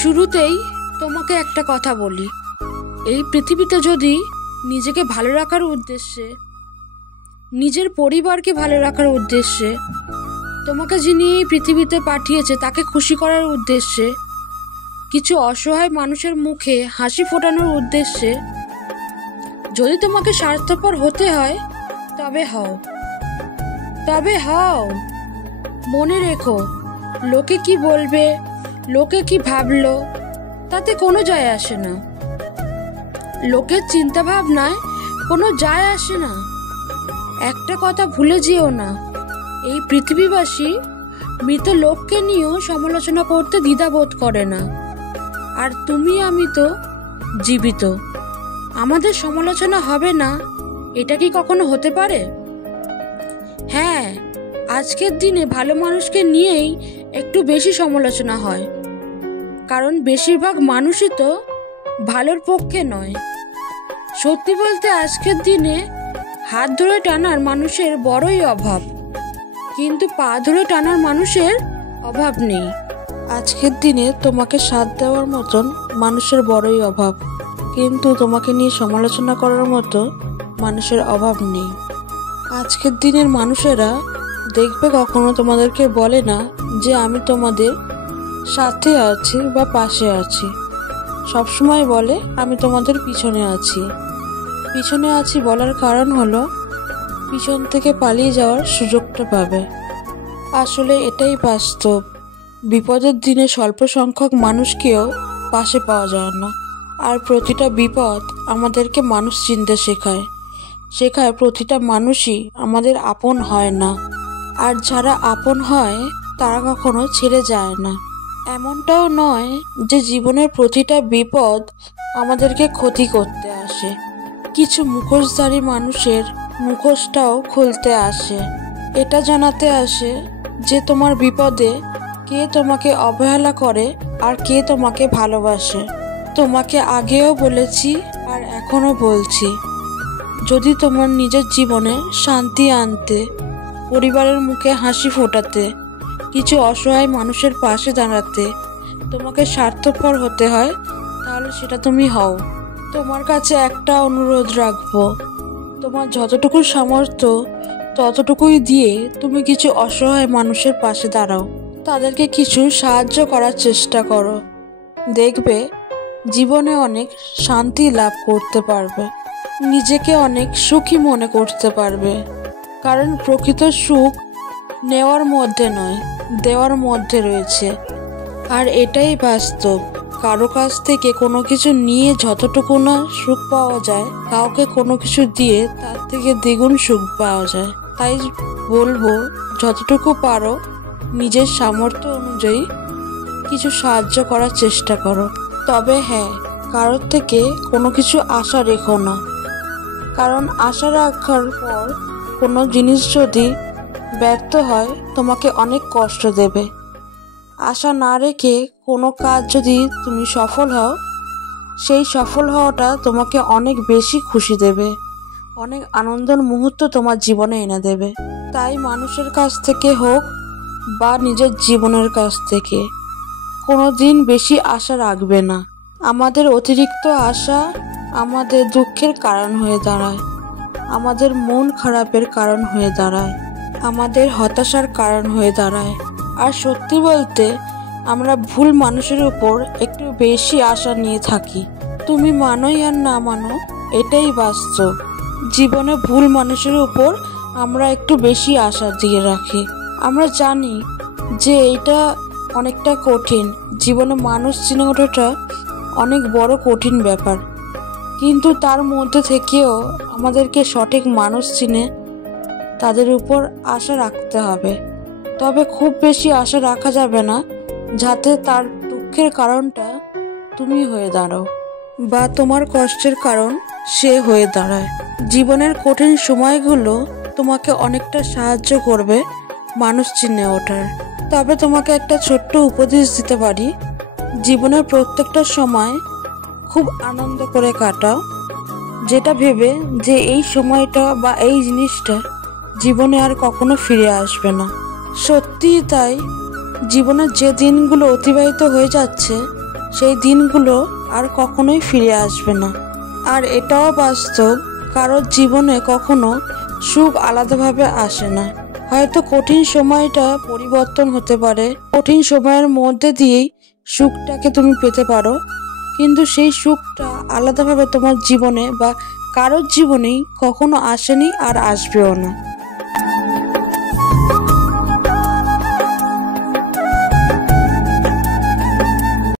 শুরুতেই তোমাকে একটা কথা বলি, এই পৃথিবীতে যদি নিজেকে ভালো রাখার উদ্দেশ্যে, নিজের পরিবারকে ভালো রাখার উদ্দেশ্যে, তোমাকে যিনি এই পৃথিবীতে পাঠিয়েছে তাকে খুশি করার উদ্দেশ্যে, কিছু অসহায় মানুষের মুখে হাসি ফোটানোর উদ্দেশ্যে যদি তোমাকে স্বার্থপর হতে হয় তবে হও। মনে রেখো, লোকে কি বলবে, লোকে কি ভাবলো, তাতে কোনো যায় আসে না। লোকের চিন্তা ভাবনায় কোনো যায় আসে না। একটা কথা ভুলে যেও না, এই পৃথিবীবাসী মৃত লোককে নিয়েও সমালোচনা করতে দ্বিধাবোধ করে না। আর তুমি আমি তো জীবিত, আমাদের সমালোচনা হবে না, এটা কি কখনো হতে পারে? হ্যাঁ, আজকের দিনে ভালো মানুষকে নিয়েই একটু বেশি সমালোচনা হয়, কারণ বেশিরভাগ মানুষই তো ভালোর পক্ষে নয়। সত্যি বলতে আজকের দিনে হাত ধরে টানার মানুষের বড়ই অভাব, কিন্তু পা ধরে টানার মানুষের অভাব নেই। আজকের দিনে তোমাকে সাথ দেওয়ার মতন মানুষের বড়ই অভাব, কিন্তু তোমাকে নিয়ে সমালোচনা করার মতো মানুষের অভাব নেই। আজকের দিনের মানুষেরা দেখবে কখনো তোমাদেরকে বলে না যে আমি তোমাদের সাথে আছি বা পাশে আছি। সবসময় বলে আমি তোমাদের পিছনে আছি বলার কারণ হলো পিছন থেকে পালিয়ে যাওয়ার সুযোগটা পাবে। আসলে এটাই বাস্তব। বিপদের দিনে স্বল্প সংখ্যক মানুষকেও পাশে পাওয়া যায় না। আর প্রতিটা বিপদ আমাদেরকে মানুষ চিনতে শেখায়। প্রতিটা মানুষই আমাদের আপন হয় না, আর যারা আপন হয় তারা কখনো ছেড়ে যায় না। এমনটাও নয় যে জীবনের প্রতিটা বিপদ আমাদেরকে ক্ষতি করতে আসে। কিছু মুখোশধারী মানুষের মুখোশটাও খুলতে আসে, এটা জানাতে আসে যে তোমার বিপদে কে তোমাকে অবহেলা করে আর কে তোমাকে ভালোবাসে। তোমাকে আগেও বলেছি আর এখনো বলছি, যদি তোমার নিজের জীবনে শান্তি আনতে, পরিবারের মুখে হাসি ফোটাতে, কিছু অসহায় মানুষের পাশে দাঁড়াতে তোমাকে স্বার্থপর হতে হয়, তাহলে সেটা তুমি হও। তোমার কাছে একটা অনুরোধ রাখবো, তোমার যতটুকু সামর্থ্য ততটুকুই দিয়ে তুমি কিছু অসহায় মানুষের পাশে দাঁড়াও, তাদেরকে কিছু সাহায্য করার চেষ্টা করো। দেখবে জীবনে অনেক শান্তি লাভ করতে পারবে, নিজেকে অনেক সুখী মনে করতে পারবে। কারণ প্রকৃত সুখ নেওয়ার মধ্যে নয়, দেওয়ার মধ্যে রয়েছে। আর এটাই বাস্তব। কারো কাছ থেকে কোনো কিছু নিয়ে যতটুকু না সুখ পাওয়া যায়, কাউকে কোনো কিছু দিয়ে তার থেকে দ্বিগুণ সুখ পাওয়া যায়। তাই বলবো, যতটুকু পারো নিজের সামর্থ্য অনুযায়ী কিছু সাহায্য করার চেষ্টা করো। তবে হ্যাঁ, কারোর থেকে কোনো কিছু আশা রেখো না, কারণ আশা রাখার পর কোনো জিনিস যদি ব্যর্থ হয় তোমাকে অনেক কষ্ট দেবে। আশা না রেখে কোনো কাজ যদি তুমি সফল হও, সেই সফল হওয়াটা তোমাকে অনেক বেশি খুশি দেবে, অনেক আনন্দের মুহূর্ত তোমার জীবনে এনে দেবে। তাই মানুষের কাছ থেকে হোক বা নিজের জীবনের কাছ থেকে কোনো দিন বেশি আশা রাখবে না। আমাদের অতিরিক্ত আশা আমাদের দুঃখের কারণ হয়ে দাঁড়ায়, আমাদের মন খারাপের কারণ হয়ে দাঁড়ায়, আমাদের হতাশার কারণ হয়ে দাঁড়ায়। আর সত্যি বলতে আমরা ভুল মানুষের উপর একটু বেশি আশা নিয়ে থাকি। তুমি মানোই আর না মানো, এটাই বাস্তব। জীবনে ভুল মানুষের উপর আমরা একটু বেশি আশা দিয়ে রাখি। আমরা জানি যে এটা অনেকটা কঠিন, জীবনে মানুষ চিনে ওঠাটা অনেক বড় কঠিন ব্যাপার, কিন্তু তার মধ্যে থেকেও আমাদেরকে সঠিক মানুষ চিনে তাদের উপর আশা রাখতে হবে। তবে খুব বেশি আশা রাখা যাবে না, যাতে তার দুঃখের কারণটা তুমি হয়ে দাঁড়াও বা তোমার কষ্টের কারণ সে হয়ে দাঁড়ায়। জীবনের কঠিন সময়গুলো তোমাকে অনেকটা সাহায্য করবে মানুষ চিনে ওঠার। তবে তোমাকে একটা ছোট্ট উপদেশ দিতে পারি, জীবনের প্রত্যেকটা সময় খুব আনন্দ করে কাটাও, যেটা ভেবে যে এই সময়টা বা এই জিনিসটা জীবনে আর কখনো ফিরে আসবে না। সত্যিই তাই, জীবনের যে দিনগুলো অতিবাহিত হয়ে যাচ্ছে সেই দিনগুলো আর কখনোই ফিরে আসবে না। আর এটাও বাস্তব, কারোর জীবনে কখনো সুখ আলাদাভাবে আসে না। হয়তো কঠিন সময়টা পরিবর্তন হতে পারে, কঠিন সময়ের মধ্যে দিয়েই সুখটাকে তুমি পেতে পারো, কিন্তু সেই সুখটা আলাদাভাবে তোমার জীবনে বা কারোর জীবনেই কখনো আসেনি আর আসবেও না।